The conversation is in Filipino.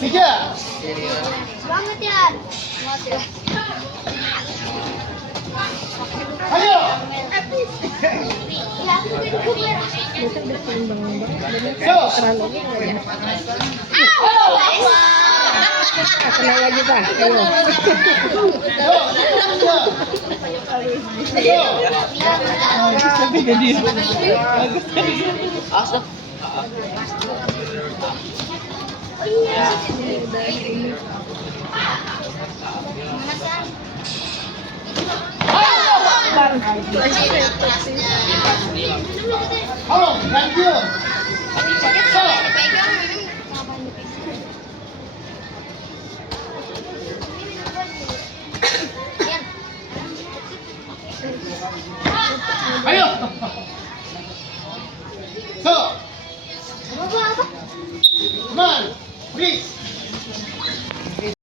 Tiga. Banget yan. Ayo. Go. Kena lagi pak. Ayo. Tapi jadi. Halo, thank you. Ayo. So. Come on, please.